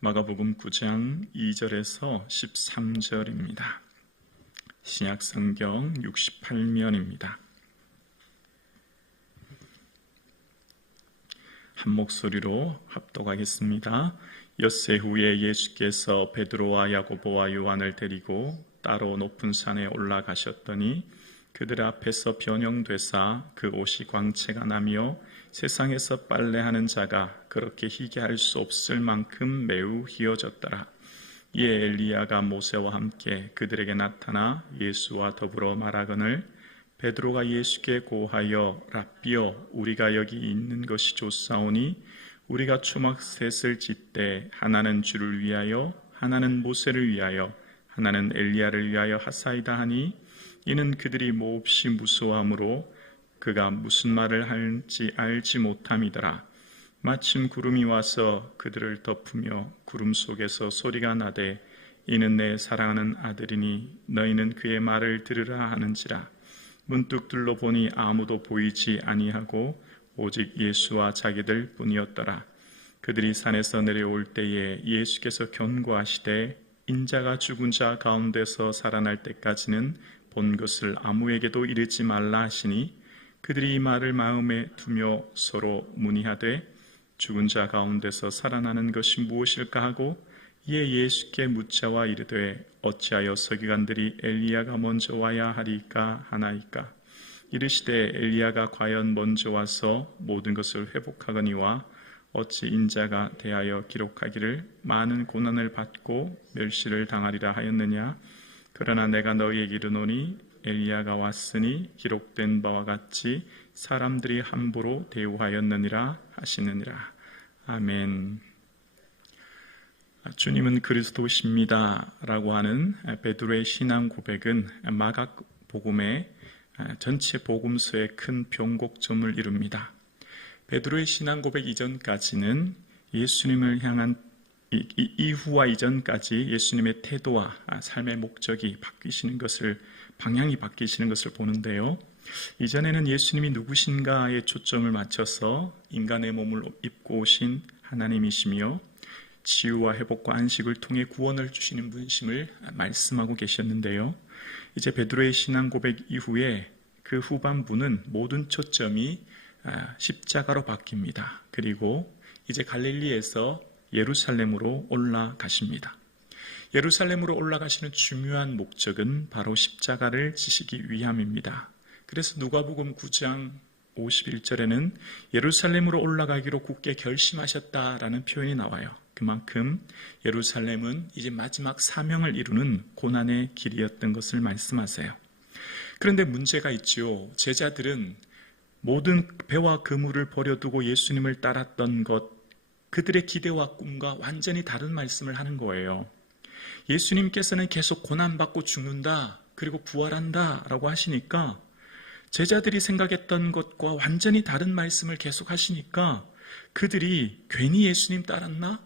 마가복음 9장 2절에서 13절입니다. 신약성경 68면입니다. 한 목소리로 합독하겠습니다. 엿새 후에 예수께서 베드로와 야고보와 요한을 데리고 따로 높은 산에 올라가셨더니 그들 앞에서 변형되사 그 옷이 광채가 나며 세상에서 빨래하는 자가 그렇게 희게 할 수 없을 만큼 매우 희어졌더라. 이에 엘리야가 모세와 함께 그들에게 나타나 예수와 더불어 말하거늘 베드로가 예수께 고하여 랍비여 우리가 여기 있는 것이 좋사오니 우리가 초막셋을 짓되 하나는 주를 위하여 하나는 모세를 위하여 하나는 엘리야를 위하여 하사이다 하니 이는 그들이 몹시 무서워하므로 그가 무슨 말을 할지 알지 못함이더라. 마침 구름이 와서 그들을 덮으며 구름 속에서 소리가 나되 이는 내 사랑하는 아들이니 너희는 그의 말을 들으라 하는지라. 문득 둘러보니 아무도 보이지 아니하고 오직 예수와 자기들 뿐이었더라. 그들이 산에서 내려올 때에 예수께서 경고하시되 인자가 죽은 자 가운데서 살아날 때까지는 본 것을 아무에게도 이르지 말라 하시니 그들이 이 말을 마음에 두며 서로 문의하되 죽은 자 가운데서 살아나는 것이 무엇일까 하고 이에 예수께 묻자와 이르되 어찌하여 서기관들이 엘리야가 먼저 와야 하리까 하나이까. 이르시되 엘리야가 과연 먼저 와서 모든 것을 회복하거니와 어찌 인자가 대하여 기록하기를 많은 고난을 받고 멸시를 당하리라 하였느냐. 그러나 내가 너희에게 이르노니 엘리야가 왔으니 기록된 바와 같이 사람들이 함부로 대우하였느니라 하시느니라. 아멘. 주님은 그리스도십니다 라고 하는 베드로의 신앙 고백은 마가복음의 전체 복음서의 큰 변곡점을 이룹니다. 베드로의 신앙 고백 이전까지는 예수님을 향한 이후와 이전까지 예수님의 태도와 삶의 목적이 바뀌시는 것을, 방향이 바뀌시는 것을 보는데요. 이전에는 예수님이 누구신가에 초점을 맞춰서 인간의 몸을 입고 오신 하나님이시며 치유와 회복과 안식을 통해 구원을 주시는 분이심을 말씀하고 계셨는데요. 이제 베드로의 신앙 고백 이후에 그 후반부는 모든 초점이 십자가로 바뀝니다. 그리고 이제 갈릴리에서 예루살렘으로 올라가십니다. 예루살렘으로 올라가시는 중요한 목적은 바로 십자가를 지시기 위함입니다. 그래서 누가복음 9장 51절에는 예루살렘으로 올라가기로 굳게 결심하셨다라는 표현이 나와요. 그만큼 예루살렘은 이제 마지막 사명을 이루는 고난의 길이었던 것을 말씀하세요. 그런데 문제가 있죠. 제자들은 모든 배와 그물을 버려두고 예수님을 따랐던 것, 그들의 기대와 꿈과 완전히 다른 말씀을 하는 거예요. 예수님께서는 계속 고난받고 죽는다, 그리고 부활한다 라고 하시니까 제자들이 생각했던 것과 완전히 다른 말씀을 계속 하시니까 그들이 괜히 예수님 따랐나?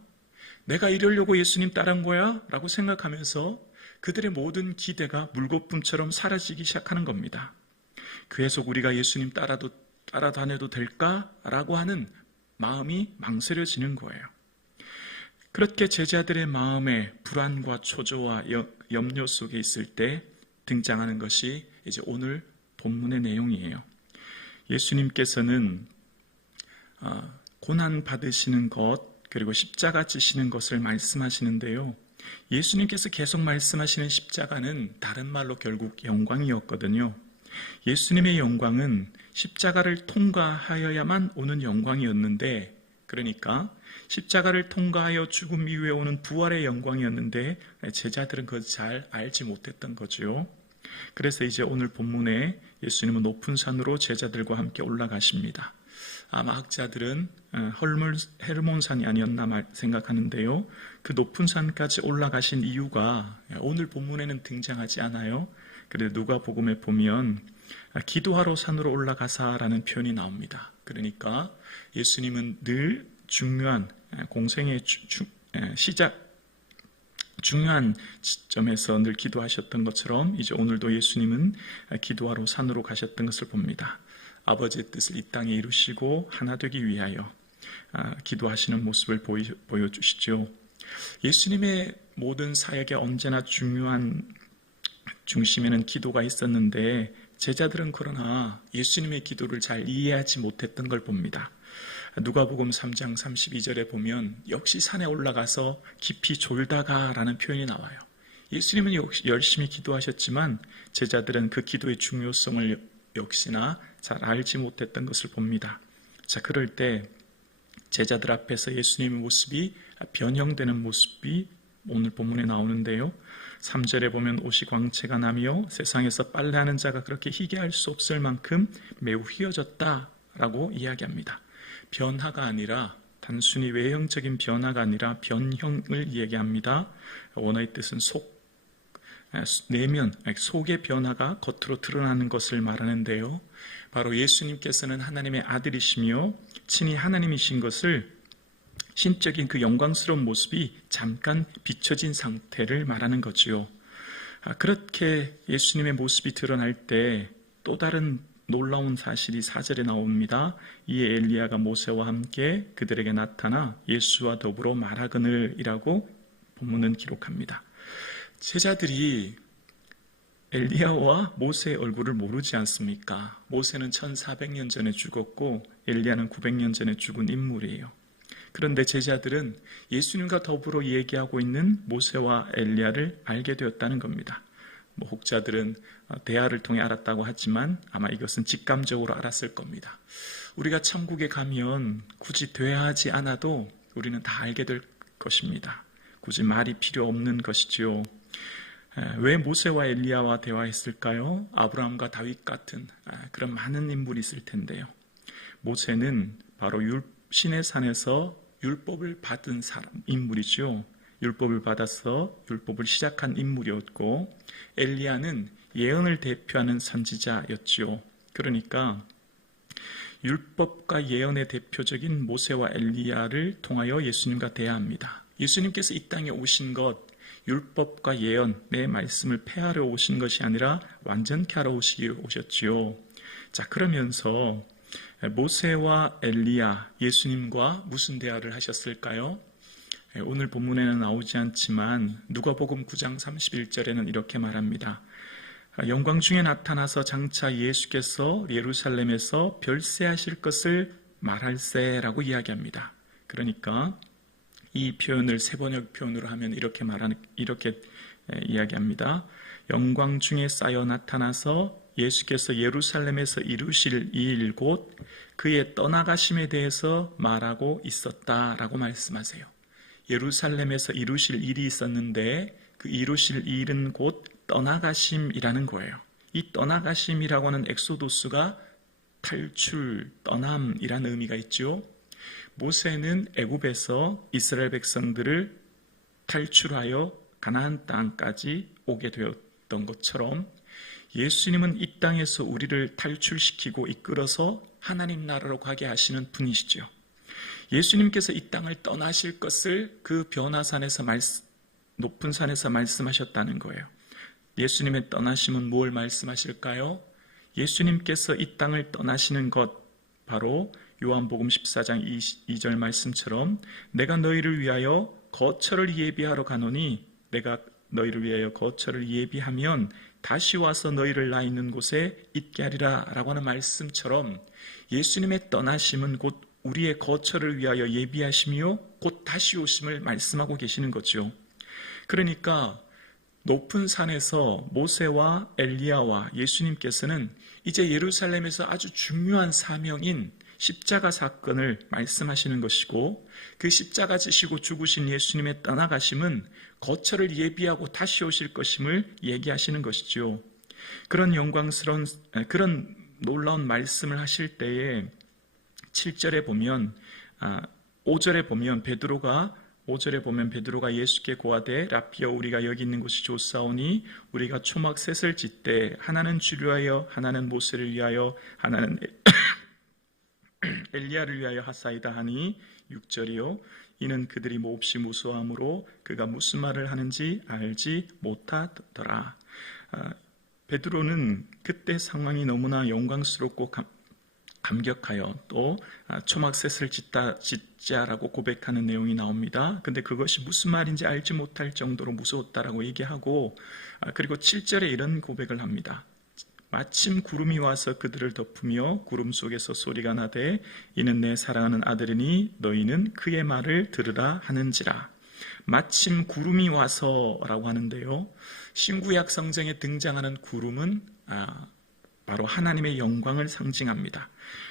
내가 이러려고 예수님 따른 거야? 라고 생각하면서 그들의 모든 기대가 물거품처럼 사라지기 시작하는 겁니다. 계속 우리가 예수님 따라다녀도 될까? 라고 하는 마음이 망설여지는 거예요. 그렇게 제자들의 마음에 불안과 초조와 염려 속에 있을 때 등장하는 것이 이제 오늘 본문의 내용이에요. 예수님께서는 고난 받으시는 것, 그리고 십자가 지시는 것을 말씀하시는데요. 예수님께서 계속 말씀하시는 십자가는 다른 말로 결국 영광이었거든요. 예수님의 영광은 십자가를 통과하여야만 오는 영광이었는데, 그러니까 십자가를 통과하여 죽음 이후에 오는 부활의 영광이었는데 제자들은 그걸 잘 알지 못했던 거죠. 그래서 이제 오늘 본문에 예수님은 높은 산으로 제자들과 함께 올라가십니다. 아마 학자들은 헤르몬산이 아니었나 생각하는데요. 그 높은 산까지 올라가신 이유가 오늘 본문에는 등장하지 않아요. 그런데 누가복음에 보면 기도하러 산으로 올라가사라는 표현이 나옵니다. 그러니까 예수님은 늘 중요한 공생의 중요한 시점에서 늘 기도하셨던 것처럼 이제 오늘도 예수님은 기도하러 산으로 가셨던 것을 봅니다. 아버지의 뜻을 이 땅에 이루시고 하나 되기 위하여 기도하시는 모습을 보여주시죠. 예수님의 모든 사역에 언제나 중요한 중심에는 기도가 있었는데 제자들은 그러나 예수님의 기도를 잘 이해하지 못했던 걸 봅니다. 누가복음 3장 32절에 보면 역시 산에 올라가서 깊이 졸다가 라는 표현이 나와요. 예수님은 열심히 기도하셨지만 제자들은 그 기도의 중요성을 역시나 잘 알지 못했던 것을 봅니다. 자, 그럴 때 제자들 앞에서 예수님의 모습이 변형되는 모습이 오늘 본문에 나오는데요. 3절에 보면 옷이 광채가 나며 세상에서 빨래하는 자가 그렇게 희게할 수 없을 만큼 매우 휘어졌다라고 이야기합니다. 변화가 아니라 단순히 외형적인 변화가 아니라 변형을 이야기합니다. 원어의 뜻은 내면, 속의 변화가 겉으로 드러나는 것을 말하는데요. 바로 예수님께서는 하나님의 아들이시며 친히 하나님이신 것을 신적인 그 영광스러운 모습이 잠깐 비춰진 상태를 말하는 거지요. 그렇게 예수님의 모습이 드러날 때 또 다른 놀라운 사실이 4절에 나옵니다. 이에 엘리야가 모세와 함께 그들에게 나타나 예수와 더불어 말하거늘이라고 본문은 기록합니다. 제자들이 엘리야와 모세의 얼굴을 모르지 않습니까? 모세는 1400년 전에 죽었고 엘리야는 900년 전에 죽은 인물이에요. 그런데 제자들은 예수님과 더불어 얘기하고 있는 모세와 엘리야를 알게 되었다는 겁니다. 혹자들은 대화를 통해 알았다고 하지만 아마 이것은 직감적으로 알았을 겁니다. 우리가 천국에 가면 굳이 대화하지 않아도 우리는 다 알게 될 것입니다. 굳이 말이 필요 없는 것이지요. 왜 모세와 엘리야와 대화했을까요? 아브라함과 다윗 같은 그런 많은 인물이 있을 텐데요. 모세는 바로 신의 산에서 율법을 받은 인물이죠. 율법을 받아서 율법을 시작한 인물이었고 엘리야는 예언을 대표하는 선지자였죠. 그러니까 율법과 예언의 대표적인 모세와 엘리야를 통하여 예수님과 대화합니다. 예수님께서 이 땅에 오신 것 율법과 예언의 말씀을 폐하러 오신 것이 아니라 완전케 하러 오셨지요. 자, 그러면서 모세와 엘리야, 예수님과 무슨 대화를 하셨을까요? 오늘 본문에는 나오지 않지만 누가복음 9장 31절에는 이렇게 말합니다. 영광 중에 나타나서 장차 예수께서 예루살렘에서 별세하실 것을 말할세라고 이야기합니다. 그러니까 이 표현을 세번역 표현으로 하면 이렇게 이야기합니다. 영광 중에 쌓여 나타나서 예수께서 예루살렘에서 이루실 이 일 곧 그의 떠나가심에 대해서 말하고 있었다라고 말씀하세요. 예루살렘에서 이루실 일이 있었는데 그 이루실 일은 곧 떠나가심이라는 거예요. 이 떠나가심이라고 하는 엑소도스가 탈출, 떠남이라는 의미가 있죠. 모세는 애굽에서 이스라엘 백성들을 탈출하여 가나안 땅까지 오게 되었던 것처럼 예수님은 이 땅에서 우리를 탈출시키고 이끌어서 하나님 나라로 가게 하시는 분이시죠. 예수님께서 이 땅을 떠나실 것을 그 변화산에서 높은 산에서 말씀하셨다는 거예요. 예수님의 떠나심은 뭘 말씀하실까요? 예수님께서 이 땅을 떠나시는 것 바로 요한복음 14장 2절 말씀처럼 내가 너희를 위하여 거처를 예비하러 가노니 내가 너희를 위하여 거처를 예비하면 다시 와서 너희를 나 있는 곳에 있게 하리라 라고 하는 말씀처럼 예수님의 떠나심은 곧 우리의 거처를 위하여 예비하시며 곧 다시 오심을 말씀하고 계시는 거죠. 그러니까 높은 산에서 모세와 엘리야와 예수님께서는 이제 예루살렘에서 아주 중요한 사명인 십자가 사건을 말씀하시는 것이고 그 십자가 지시고 죽으신 예수님의 떠나가심은 거처를 예비하고 다시 오실 것임을 얘기하시는 것이죠. 그런 그런 놀라운 말씀을 하실 때에 7절에 보면 5절에 보면 베드로가 예수께 고하되 라피여 우리가 여기 있는 곳이 좋사오니 우리가 초막 셋을 짓되 하나는 주를 위하여 하나는 모세를 위하여 하나는 엘리야를 위하여 하사이다 하니 6절이요 이는 그들이 몹시 무수함으로 그가 무슨 말을 하는지 알지 못하더라. 베드로는 그때 상황이 너무나 영광스럽고 감격하여 또 초막셋을 짓자라고 고백하는 내용이 나옵니다. 근데 그것이 무슨 말인지 알지 못할 정도로 무서웠다라고 얘기하고, 그리고 7절에 이런 고백을 합니다. 마침 구름이 와서 그들을 덮으며 구름 속에서 소리가 나되 이는 내 사랑하는 아들이니 너희는 그의 말을 들으라 하는지라. 마침 구름이 와서라고 하는데요, 신구약 성경에 등장하는 구름은 바로 하나님의 영광을 상징합니다.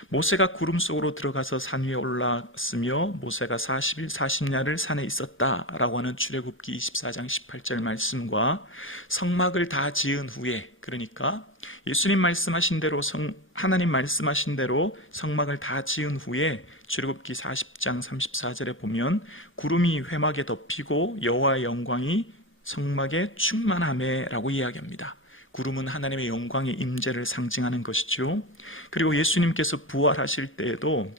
모세가 구름 속으로 들어가서 산 위에 올랐으며 모세가 40일 40야를 산에 있었다라고 하는 출애굽기 24장 18절 말씀과 성막을 다 지은 후에, 그러니까 예수님 말씀하신 대로 하나님 말씀하신 대로 성막을 다 지은 후에 출애굽기 40장 34절에 보면 구름이 회막에 덮이고 여호와의 영광이 성막에 충만하매라고 이야기합니다. 구름은 하나님의 영광의 임재를 상징하는 것이죠. 그리고 예수님께서 부활하실 때에도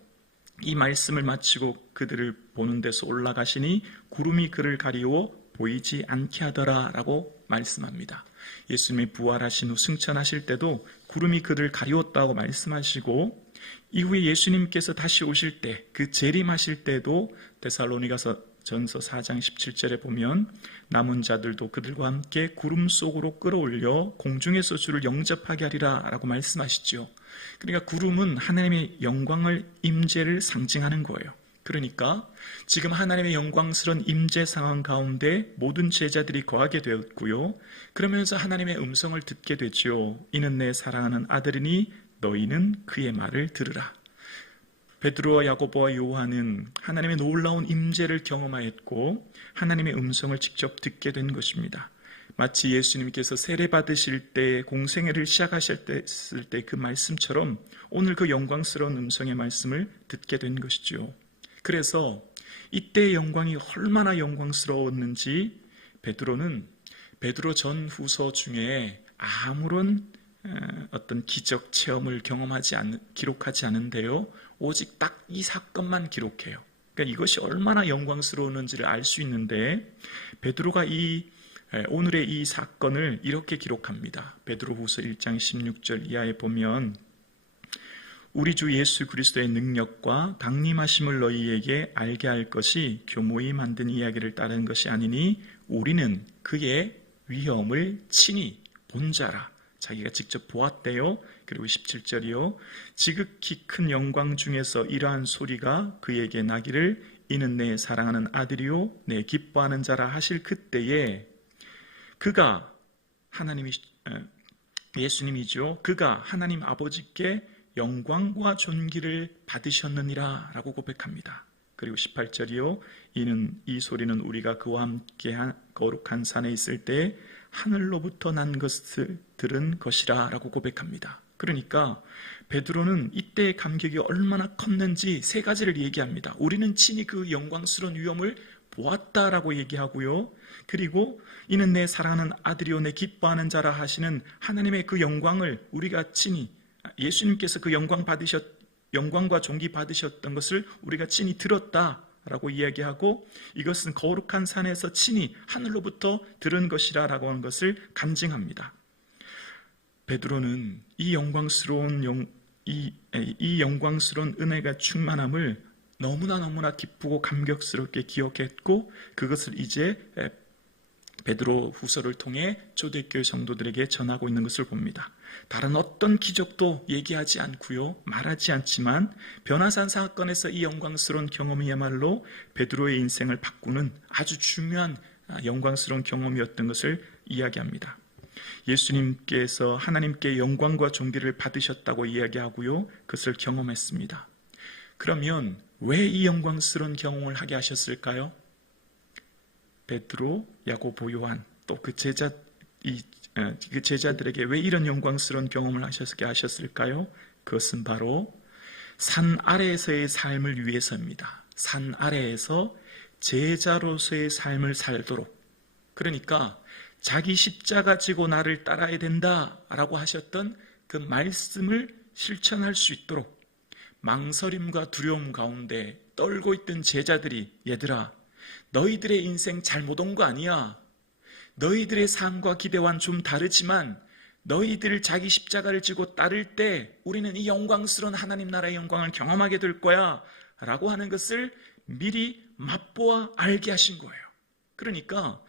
이 말씀을 마치고 그들을 보는 데서 올라가시니 구름이 그를 가리워 보이지 않게 하더라 라고 말씀합니다. 예수님이 부활하신 후 승천하실 때도 구름이 그를 가리웠다고 말씀하시고, 이후에 예수님께서 다시 오실 때, 그 재림하실 때도 데살로니가서 전서 4장 17절에 보면 남은 자들도 그들과 함께 구름 속으로 끌어올려 공중에서 주를 영접하게 하리라 라고 말씀하시죠. 그러니까 구름은 하나님의 영광을, 임재를 상징하는 거예요. 그러니까 지금 하나님의 영광스러운 임재 상황 가운데 모든 제자들이 거하게 되었고요, 그러면서 하나님의 음성을 듣게 되죠. 이는 내 사랑하는 아들이니 너희는 그의 말을 들으라. 베드로와 야고보와 요한은 하나님의 놀라운 임재를 경험하였고 하나님의 음성을 직접 듣게 된 것입니다. 마치 예수님께서 세례 받으실 때, 공생애를 시작하셨을 때 그 말씀처럼 오늘 그 영광스러운 음성의 말씀을 듣게 된 것이죠. 그래서 이때의 영광이 얼마나 영광스러웠는지 베드로 전 후서 중에 아무런 어떤 기적 체험을 기록하지 않은데요, 오직 딱 이 사건만 기록해요. 그러니까 이것이 얼마나 영광스러웠는지를 알 수 있는데, 베드로가 오늘의 이 사건을 이렇게 기록합니다. 베드로후서 1장 16절 이하에 보면 우리 주 예수 그리스도의 능력과 강림하심을 너희에게 알게 할 것이 교모히 만든 이야기를 따르는 것이 아니니 우리는 그의 위엄을 친히 본 자라. 자기가 직접 보았대요. 그리고 17절이요. 지극히 큰 영광 중에서 이러한 소리가 그에게 나기를 이는 내 사랑하는 아들이요 내 기뻐하는 자라 하실 그때에 그가 예수님이죠. 그가 하나님 아버지께 영광과 존귀를 받으셨느니라 라고 고백합니다. 그리고 18절이요. 이 소리는 우리가 그와 함께 거룩한 산에 있을 때 하늘로부터 난 것을 들은 것이라 라고 고백합니다. 그러니까 베드로는 이때의 감격이 얼마나 컸는지 세 가지를 얘기합니다. 우리는 친히 그 영광스러운 위엄을 보았다라고 얘기하고요. 그리고 이는 내 사랑하는 아들이요 내 기뻐하는 자라 하시는 하나님의 그 영광을 우리가 친히, 예수님께서 그 영광과 존귀 받으셨던 것을 우리가 친히 들었다라고 이야기하고, 이것은 거룩한 산에서 친히 하늘로부터 들은 것이라고 하는 것을 간증합니다. 베드로는 이 영광스러운 은혜가 충만함을 너무나 기쁘고 감격스럽게 기억했고, 그것을 이제 베드로 후서를 통해 초대교회 성도들에게 전하고 있는 것을 봅니다. 다른 어떤 기적도 얘기하지 않고요, 말하지 않지만 변화산 사건에서 이 영광스러운 경험이야말로 베드로의 인생을 바꾸는 아주 중요한 영광스러운 경험이었던 것을 이야기합니다. 예수님께서 하나님께 영광과 존귀를 받으셨다고 이야기하고요, 그것을 경험했습니다. 그러면 왜 이 영광스러운 경험을 하게 하셨을까요? 베드로, 야고보, 요한 또 그 제자들에게 왜 이런 영광스러운 경험을 하게 하셨을까요? 그것은 바로 산 아래에서의 삶을 위해서입니다. 산 아래에서 제자로서의 삶을 살도록, 그러니까 자기 십자가 지고 나를 따라야 된다라고 하셨던 그 말씀을 실천할 수 있도록, 망설임과 두려움 가운데 떨고 있던 제자들이, 얘들아 너희들의 인생 잘못 온 거 아니야. 너희들의 삶과 기대와는 좀 다르지만 너희들 자기 십자가를 지고 따를 때 우리는 이 영광스러운 하나님 나라의 영광을 경험하게 될 거야 라고 하는 것을 미리 맛보아 알게 하신 거예요. 그러니까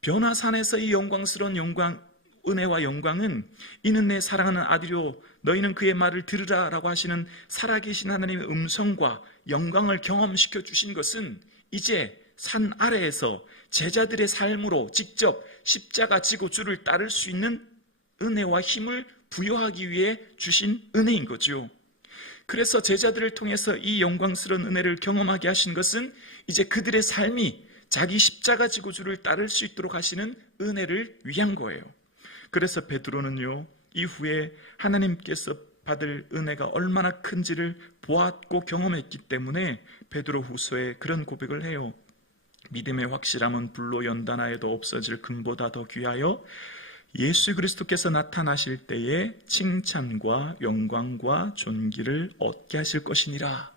변화산에서 이 영광스러운 은혜와 영광은 이는 내 사랑하는 아들이요 너희는 그의 말을 들으라 라고 하시는 살아계신 하나님의 음성과 영광을 경험시켜 주신 것은 이제 산 아래에서 제자들의 삶으로 직접 십자가 지고 주를 따를 수 있는 은혜와 힘을 부여하기 위해 주신 은혜인 거죠. 그래서 제자들을 통해서 이 영광스러운 은혜를 경험하게 하신 것은 이제 그들의 삶이 자기 십자가 지고 주를 따를 수 있도록 하시는 은혜를 위한 거예요. 그래서 베드로는요, 이후에 하나님께서 받을 은혜가 얼마나 큰지를 보았고 경험했기 때문에 베드로후서에 그런 고백을 해요. 믿음의 확실함은 불로 연단하여도 없어질 금보다 더 귀하여 예수 그리스도께서 나타나실 때에 칭찬과 영광과 존귀를 얻게 하실 것이니라.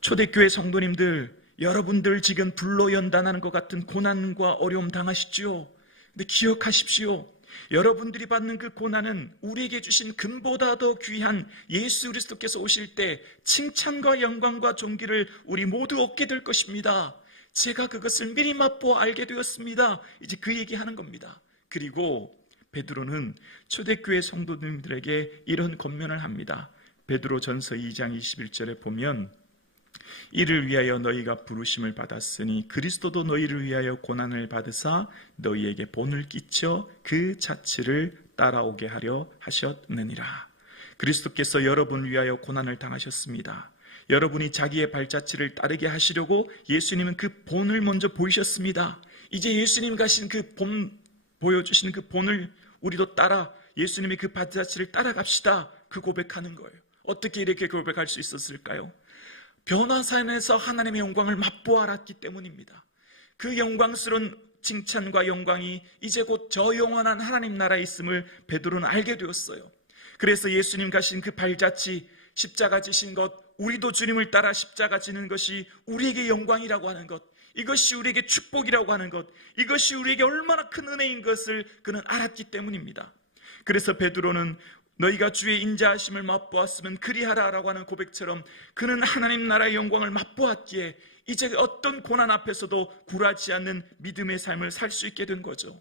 초대교회 성도님들, 여러분들 지금 불로 연단하는 것 같은 고난과 어려움 당하시지요. 근데 기억하십시오. 여러분들이 받는 그 고난은 우리에게 주신 금보다 더 귀한 예수 그리스도께서 오실 때 칭찬과 영광과 존귀를 우리 모두 얻게 될 것입니다. 제가 그것을 미리 맛보아 알게 되었습니다. 이제 그 얘기하는 겁니다. 그리고 베드로는 초대교회 성도님들에게 이런 권면을 합니다. 베드로전서 2장 21절에 보면 이를 위하여 너희가 부르심을 받았으니 그리스도도 너희를 위하여 고난을 받으사 너희에게 본을 끼쳐 그 자취를 따라오게 하려 하셨느니라. 그리스도께서 여러분을 위하여 고난을 당하셨습니다. 여러분이 자기의 발자취를 따르게 하시려고 예수님은 그 본을 먼저 보이셨습니다. 이제 예수님 가신 그 본, 보여주신 그 본을 우리도 따라 예수님의 그 발자취를 따라갑시다. 그 고백하는 거예요. 어떻게 이렇게 고백할 수 있었을까요? 변화산에서 하나님의 영광을 맛보아 알았기 때문입니다. 그 영광스러운 칭찬과 영광이 이제 곧 저 영원한 하나님 나라에 있음을 베드로는 알게 되었어요. 그래서 예수님 가신 그 발자취, 십자가 지신 것, 우리도 주님을 따라 십자가 지는 것이 우리에게 영광이라고 하는 것, 이것이 우리에게 축복이라고 하는 것, 이것이 우리에게 얼마나 큰 은혜인 것을 그는 알았기 때문입니다. 그래서 베드로는 너희가 주의 인자하심을 맛보았으면 그리하라라고 하는 고백처럼 그는 하나님 나라의 영광을 맛보았기에 이제 어떤 고난 앞에서도 굴하지 않는 믿음의 삶을 살 수 있게 된 거죠.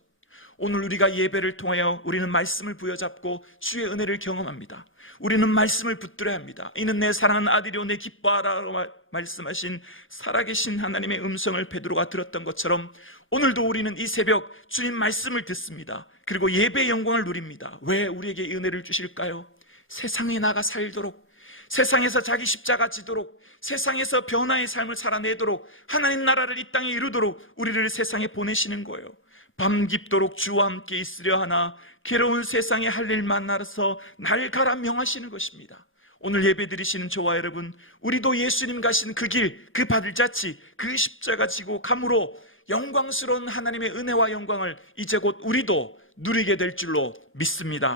오늘 우리가 예배를 통하여 우리는 말씀을 부여잡고 주의 은혜를 경험합니다. 우리는 말씀을 붙들어야 합니다. 이는 내 사랑하는 아들이요 내 기뻐하라고 말씀하신 살아계신 하나님의 음성을 베드로가 들었던 것처럼 오늘도 우리는 이 새벽 주님 말씀을 듣습니다. 그리고 예배의 영광을 누립니다. 왜 우리에게 이 은혜를 주실까요? 세상에 나가 살도록, 세상에서 자기 십자가 지도록, 세상에서 변화의 삶을 살아내도록, 하나님 나라를 이 땅에 이루도록 우리를 세상에 보내시는 거예요. 밤 깊도록 주와 함께 있으려 하나 괴로운 세상에 할 일 만나서 날 가라 명하시는 것입니다. 오늘 예배 드리시는 저와 여러분, 우리도 예수님 가신 그 길, 그 발자취, 그 십자가 지고 감으로 영광스러운 하나님의 은혜와 영광을 이제 곧 우리도 누리게 될 줄로 믿습니다.